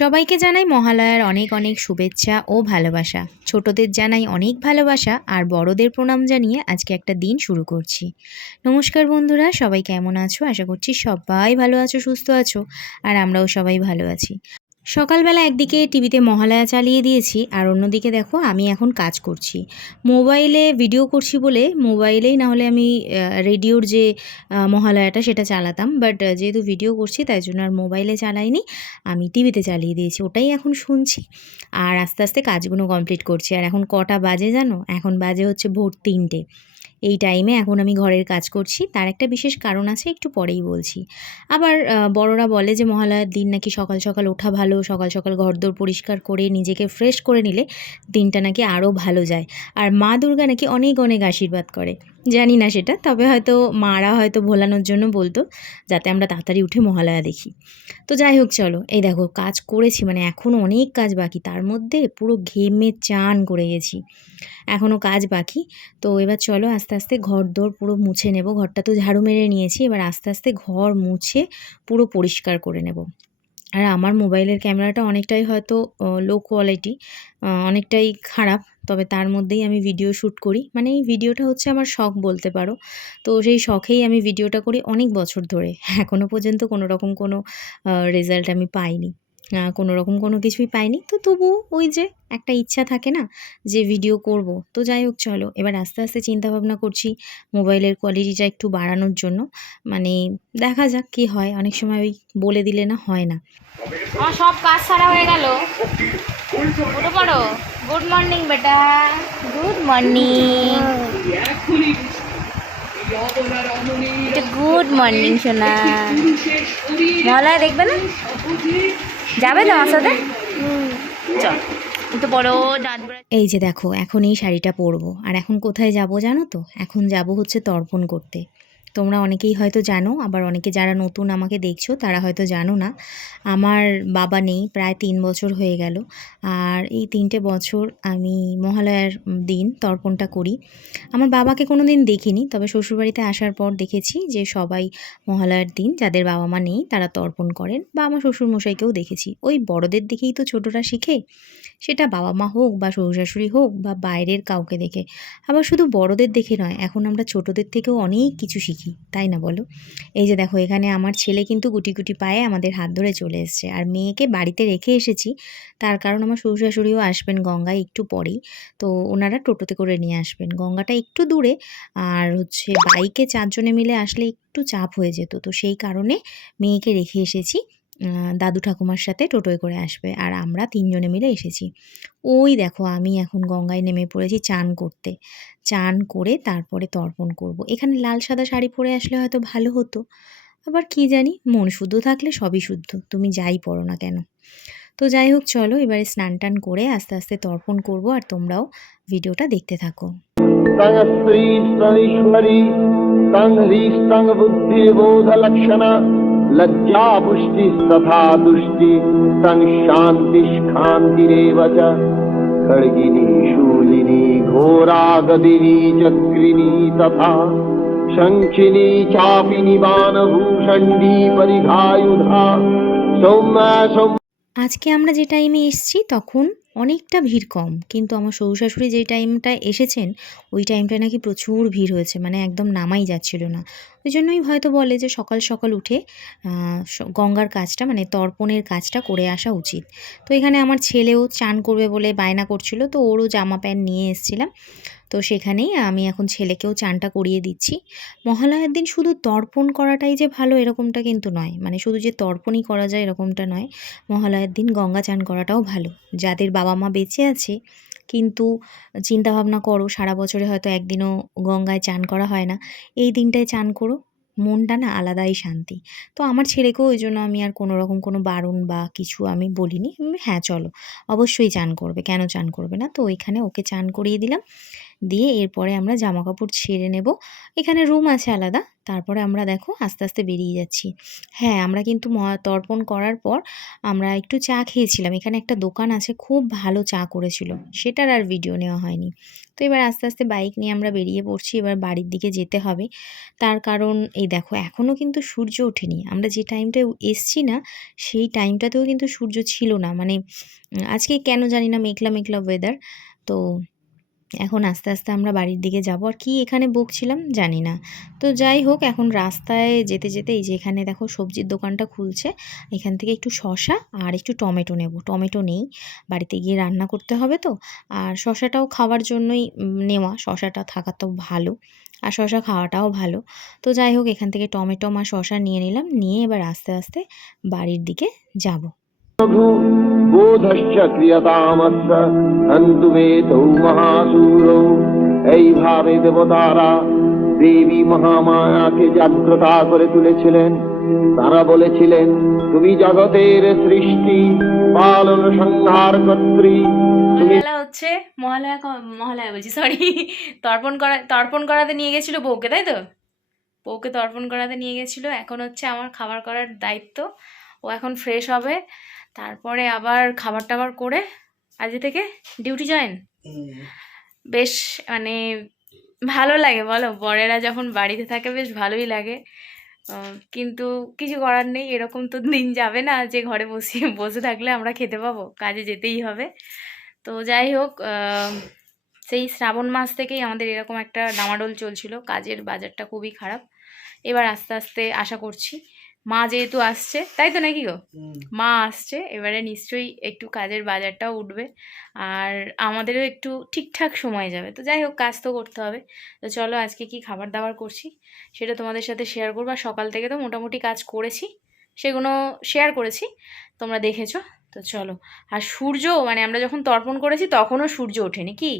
সবাইকে জানাই মহালয়ার অনেক অনেক শুভেচ্ছা ও ভালোবাসা। ছোটদের জানাই অনেক ভালোবাসা আর বড়দের প্রণাম জানিয়ে আজকে একটা দিন শুরু করছি। নমস্কার বন্ধুরা, সবাই কেমন আছো? আশা করছি সবাই ভালো আছো, সুস্থ আছো, আর আমরাও সবাই ভালো আছি। সকালবেলা একদিকে টিভিতে মহালয়া চালিয়ে দিয়েছি আর অন্যদিকে দেখো আমি এখন কাজ করছি। মোবাইলে ভিডিও করছি বলে মোবাইলেই না হলে আমি রেডিওর যে মহালয়াটা সেটা চালাতাম, বাট যেহেতু ভিডিও করছি তাই জন্য আর মোবাইলে চালাইনি, আমি টিভিতে চালিয়ে দিয়েছি, ওটাই এখন শুনছি আর আস্তে আস্তে কাজগুলো কমপ্লিট করছি। আর এখন কটা বাজে জানো? এখন বাজে হচ্ছে ভোর 3টে। এই টাইমে এখন আমি ঘরের কাজ করছি, তার একটা বিশেষ কারণ আছে, একটু পরেই বলছি। আবার বড়রা বলে যে মহালয়ার দিন নাকি সকাল সকাল ওঠা ভালো, সকাল সকাল ঘরদোর পরিষ্কার করে নিজেকে ফ্রেশ করে নিলে দিনটা নাকি আরও ভালো যায়। আর মা দুর্গা নাকি অনেক অনেক আশীর্বাদ করে। জানি না সেটা, তবে হয়তো মারা হয়তো ভোলানোর জন্য বলতো, যাতে আমরা তাড়াতাড়ি উঠে মহালয়া দেখি। তো যাই হোক, চলো, এই দেখো কাজ করেছি, মানে এখনও অনেক কাজ বাকি, তার মধ্যে পুরো ঘেমে চান করে গেছি, এখনও কাজ বাকি। তো এবার চলো আস্তে আস্তে ঘরদোর পুরো মুছে নেব। ঘরটা তো ঝাড়ু মেরে নিয়েছি, এবার আস্তে আস্তে ঘর মুছে পুরো পরিষ্কার করে নেব। আর আমার মোবাইলের ক্যামেরাটা অনেকটাই হয়তো লো কোয়ালিটি, অনেকটাই খারাপ, তবে তার মধ্যেই আমি ভিডিও শ্যুট করি, মানে এই ভিডিওটা হচ্ছে আমার শখ বলতে পারো। তো সেই শখেই আমি ভিডিওটা করি অনেক বছর ধরে, এখনও পর্যন্ত কোনো রকম কোনো রেজাল্ট আমি পাইনি, কোনো রকম কোনো কিছুই পাইনি। তো তবুও ওই যে একটা ইচ্ছা থাকে না যে ভিডিও করব। তো যাই হোক, চলো এবার আস্তে আস্তে চিন্তাভাবনা করছি মোবাইলের কোয়ালিটিটা একটু বাড়ানোর জন্য, মানে দেখা যাক কী হয়। অনেক সময় ওই বলে দিলে না হয় না। আমার সব কাজ সারা হয়ে গেল, উঠে পড়ো। গুড মর্নিং বেটা, গুড মর্নিং, গুড মর্নিং সোনা। মহালয়া দেখবে না? যাবে তো আমার সাথে? চল একটু পরো। এই যে দেখো, এখন এই শাড়িটা পরবো, আর এখন কোথায় যাব জানো তো? এখন যাব হচ্ছে তর্পণ করতে। তোমরা অনেকেই হয়তো জানো, আবার অনেকে যারা নতুন আমাকে দেখছো তারা হয়তো জানো না। আমার বাবা নেই, প্রায় 3 বছর হয়ে গেল, আর এই 3টে বছর আমি মহালয়ার দিন তর্পণটা করি। আমার বাবাকে কোনো দিন দেখিনি, তবে শ্বশুরবাড়িতে আসার পর দেখেছি যে সবাই মহালয়ার দিন যাদের বাবা মা নেই তারা তর্পণ করেন, বা আমার শ্বশুরমশাইকেও দেখেছি। ওই বড়দের দেখেই তো ছোটরা শিখে, সেটা বাবা মা হোক বা শ্বশুর শাশুড়ি হোক বা বাইরের কাউকে দেখে। আবার শুধু বড়দের দেখে নয়, এখন আমরা ছোটদের থেকেও অনেক কিছু শিখি, তাই না বলো? এই যে দেখো, এখানে আমার ছেলে কিন্তু গুটি গুটি পায়ে আমাদের হাত ধরে চলে এসছে, আর মেয়েকে বাড়িতে রেখে এসেছি। তার কারণ আমার শ্বশুর শাশুড়িও আসবেন গঙ্গায় একটু পরেই, তো ওনারা টোটোতে করে নিয়ে আসবেন। গঙ্গাটা একটু দূরে, আর হচ্ছে বাইকে 4 জনে মিলে আসলে একটু চাপ হয়ে যেত, তো সেই কারণে মেয়েকে রেখে এসেছি। দাদু ঠাকুমার সাথে টোটোয় করে আসবে, আর আমরা 3 জনে মিলে এসেছি। ওই দেখো আমি এখন গঙ্গায় নেমে পড়েছি চান করতে। চান করে তারপরে তর্পণ করব। এখানে লাল সাদা শাড়ি পরে আসলে হয়তো ভালো হতো, আবার কি জানি, মন শুদ্ধ থাকলে সবই শুদ্ধ, তুমি যাই পরো না কেন। তো যাই হোক, চলো এবারে স্নান টান করে আস্তে আস্তে তর্পণ করব, আর তোমরাও ভিডিওটা দেখতে থাকো। तंग स्त्री ईश्वरी तंग ह्रीस्तंग बुद्धिर्बोध लक्षण लज्जा पुष्टि तथा दुष्टि तंग शांति शांतिरेव च खड्गिनी शूलिनी घोरा गदिनी चक्रिनी तथा शंखिनी चापिनी बाणभूषण्डी परिघायुधा सौम्या আজকে আমরা যে টাইমে এসেছি তখন অনেকটা ভিড় কম, কিন্তু আমার শ্বশুর শাশুড়ি যেই টাইমটায় এসেছেন ওই টাইমটায় নাকি প্রচুর ভিড় হয়েছে, মানে একদম নামাই যাচ্ছিল না। ওই জন্যই হয়তো বলে যে সকাল সকাল উঠে গঙ্গার কাজটা, মানে তর্পণের কাজটা করে আসা উচিত। তো এখানে আমার ছেলেও চান করবে বলে বায়না করছিল, তো ওরও জামা প্যান্ট নিয়ে এসেছিলাম। তো সেখানেই আমি এখন ছেলেকেও চানটা করিয়ে দিচ্ছি। মহালয়ার দিন শুধু তর্পণ করাটাই যে ভালো এরকমটা কিন্তু নয়, মানে শুধু যে তর্পণই করা যায় এরকমটা নয়, মহালয়ার দিন গঙ্গা চান করাটাও ভালো। যাদের বাবা মা বেঁচে আছে কিন্তু চিন্তাভাবনা করো সারা বছরে হয়তো একদিনও গঙ্গায় চান করা হয় না, এই দিনটায় চান করো, মনটা না আলাদাই শান্তি। তো আমার ছেলেকেও ওই জন্য আমি আর কোনো রকম কোনো বারণ বা কিছু আমি বলিনি, হ্যাঁ চলো অবশ্যই চান করবে, কেন চান করবে না। তো ওইখানে ওকে চান করিয়ে দিলাম, দিয়ে এরপরে আমরা জামা কাপড় ছেড়ে নেব। এখানে রুম আছে আলাদা। তারপরে আমরা দেখো আস্তে আস্তে বেরিয়ে যাচ্ছি। হ্যাঁ, আমরা কিন্তু তর্পণ করার পর আমরা একটু চা খেয়েছিলাম। এখানে একটা দোকান আছে, খুব ভালো চা করেছিল, সেটার আর ভিডিও নেওয়া হয়নি। তো এবার আস্তে আস্তে বাইক নিয়ে আমরা বেরিয়ে পড়ছি। এবার বাড়ির দিকে যেতে হবে, তার কারণ এই দেখো এখনও কিন্তু সূর্য ওঠেনি। আমরা যে টাইমটায় এসছি না, সেই টাইমটাতেও কিন্তু সূর্য ছিল না। মানে আজকে কেন জানি না মেঘলা মেঘলা ওয়েদার। তো এখন আস্তে আস্তে আমরা বাড়ির দিকে যাব। আর কি এখানে বকছিলাম জানি না। তো যাই হোক, এখন রাস্তায় যেতে যেতে এই যে এখানে দেখো সবজির দোকানটা খুলছে, এখান থেকে একটু শসা আর একটু টমেটো নেব। টমেটো নেই, বাড়িতে গিয়ে রান্না করতে হবে তো। আর শসাটাও খাওয়ার জন্যই নেওয়া, শসাটা থাকা তো ভালো, আর শসা খাওয়াটাও ভালো। তো যাই হোক, এখান থেকে টমেটো আর শসা নিয়ে নিলাম, নিয়ে এবার আস্তে আস্তে বাড়ির দিকে যাব। বোধশ্চ ক্রিয়তামস্য হন্তু মেতৌ মহাসূরৌ। এইভাবে দেবতারা দেবী মহামায়াকে জাগ্রতা করে তুলেছিলেন। তারা বলেছিলেন, তুমি জগতের সৃষ্টি পালন সংহার কর্ত্রী। মহালয়া হচ্ছে মহালয়া বলছি, সরি, তর্পণ করাতে নিয়ে গেছিল বউকে, তাই তো? বউকে তর্পণ করাতে নিয়ে গেছিলো। এখন হচ্ছে আমার খাবার করার দায়িত্ব। ও এখন ফ্রেশ হবে, তারপরে আবার খাবার টাবার করে আজকে থেকে ডিউটি জয়েন। বেশ মানে ভালো লাগে বলো, বরেরা যখন বাড়িতে থাকে বেশ ভালোই লাগে। কিন্তু কিছু করার নেই, এরকম তো দিন যাবে না যে ঘরে বসে থাকলে আমরা খেতে পাবো, কাজে যেতেই হবে। তো যাই হোক, সেই শ্রাবণ মাস থেকেই আমাদের এরকম একটা ডামাডোল চলছিল, কাজের বাজারটা খুবই খারাপ। এবার আস্তে আস্তে আশা করছি, মা যেহেতু আসছে, তাই তো নাকি গো, মা আসছে, এবারে নিশ্চয়ই একটু কাজের বাজারটাও উঠবে, আর আমাদেরও একটু ঠিকঠাক সময় যাবে। তো যাই হোক, কাজ তো করতে হবে। তো চলো আজকে কি খাবার দাবার করছি সেটা তোমাদের সাথে শেয়ার করবো। আর সকাল থেকে তো মোটামুটি কাজ করেছি, সেগুলো শেয়ার করেছি, তোমরা দেখেছো। তো চলো। আর সূর্য, মানে আমরা যখন তর্পণ করেছি তখনও সূর্য ওঠেনি, কি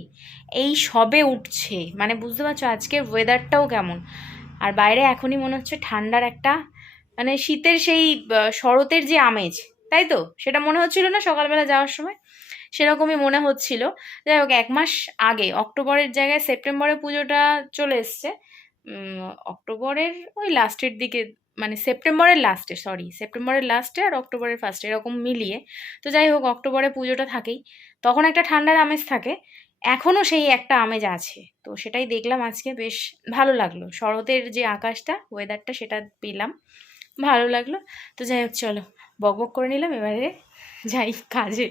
এই সবে উঠছে, মানে বুঝতে পারছো আজকের ওয়েদারটাও কেমন। আর বাইরে এখনই মনে হচ্ছে ঠান্ডার একটা, মানে শীতের সেই শরতের যে আমেজ, তাই তো? সেটা মনে হচ্ছিল না সকালবেলা যাওয়ার সময়? সেরকমই মনে হচ্ছিল। যাই হোক, 1 মাস আগে অক্টোবরের জায়গায় সেপ্টেম্বরে পুজোটা চলে এসছে। অক্টোবরের ওই লাস্টের দিকে, মানে সেপ্টেম্বরের লাস্টে আর অক্টোবরের ফার্স্টে এরকম মিলিয়ে। তো যাই হোক, অক্টোবরে পুজোটা থাকেই, তখন একটা ঠান্ডার আমেজ থাকে, এখনও সেই একটা আমেজ আছে। তো সেটাই দেখলাম আজকে, বেশ ভালো লাগলো। শরতের যে আকাশটা, ওয়েদারটা, সেটা পেলাম, ভালো লাগলো। তো যাই হোক, চলো বক করে নিলাম, এবারে যাই কাজে।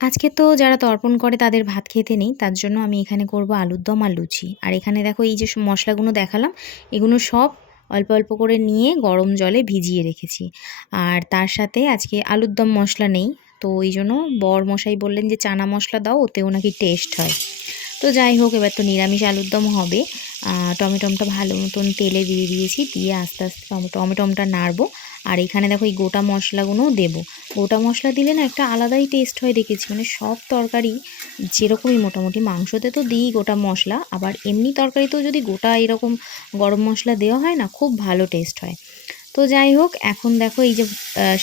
আজকে তো যারা তর্পণ করে তাদের ভাত খেতে নেই, তার জন্য আমি এখানে করব আলুর দম আর লুচি। আর এখানে দেখো এই যে মশলাগুলো দেখালাম, এগুলো সব অল্প অল্প করে নিয়ে গরম জলে ভিজিয়ে রেখেছি। আর তার সাথে আজকে আলুর দম মশলা নেই, তো ওই জন্য বর মশাই বললেন যে চানা মশলা দাও, ওতেও নাকি টেস্ট হয়। তো যাই হোক, এবার তো নিরামিষ আলুর দম হবে। টমেটোমটা ভালো মতন তেলে দিয়ে দিয়েছি, দিয়ে আস্তে আস্তে টমেটোমটা নাড়বো। আর এখানে দেখো এই গোটা মশলাগুলোও দেবো। গোটা মশলা দিলে না একটা আলাদাই টেস্ট হয় দেখেছি, মানে সব তরকারি যেরকমই, মোটামুটি মাংসতে তো দিই গোটা মশলা, আবার এমনি তরকারিতেও যদি গোটা এরকম গরম মশলা দেওয়া হয় না, খুব ভালো টেস্ট হয়। তো যাই হোক, এখন দেখো এই যে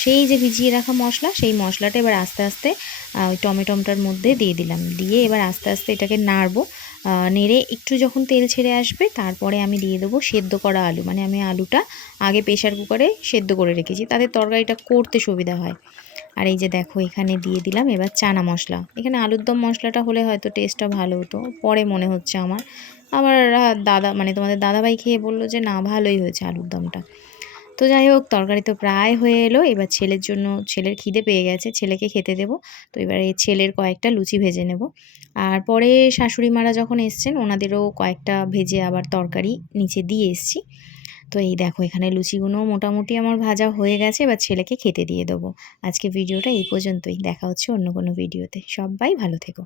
সেই যে ভিজিয়ে রাখা মশলা, সেই মশলাটা এবার আস্তে আস্তে ওই টমেটোমটার মধ্যে দিয়ে দিলাম, দিয়ে এবার আস্তে আস্তে এটাকে নাড়বো। নেড়ে একটু যখন তেল ছেড়ে আসবে, তারপরে আমি দিয়ে দেবো সেদ্ধ করা আলু। মানে আমি আলুটা আগে প্রেশার কুকারে সেদ্ধ করে রেখেছি, তাতে তরকারিটা করতে সুবিধা হয়। আর এই যে দেখো এখানে দিয়ে দিলাম এবার চানা মশলা। এখানে আলুর দম মশলাটা হলে হয়তো টেস্টটা ভালো হতো, পরে মনে হচ্ছে আমার। আমার দাদা, মানে তোমাদের দাদাভাই খেয়ে বললো যে না, ভালোই হয়েছে আলুর দমটা। তো যাই হোক, তরকারি তো প্রায় হয়ে এলো। এবার ছেলের জন্য, ছেলের খিদে পেয়ে গেছে, ছেলেকে খেতে দেবো। তো এবারে ছেলের কয়েকটা লুচি ভেজে নেব। আর পরে শাশুড়ি মারা যখন এসছেন, ওনাদেরও কয়েকটা ভেজে আবার তরকারি নিচে দিয়ে এসছি। তো এই দেখো এখানে লুচিগুলো মোটামুটি আমার ভাজা হয়ে গেছে, এবার ছেলেকে খেতে দিয়ে দেবো। আজকে ভিডিওটা এই পর্যন্তই, দেখা হচ্ছে অন্য কোনো ভিডিওতে। সবাই ভালো থেকো।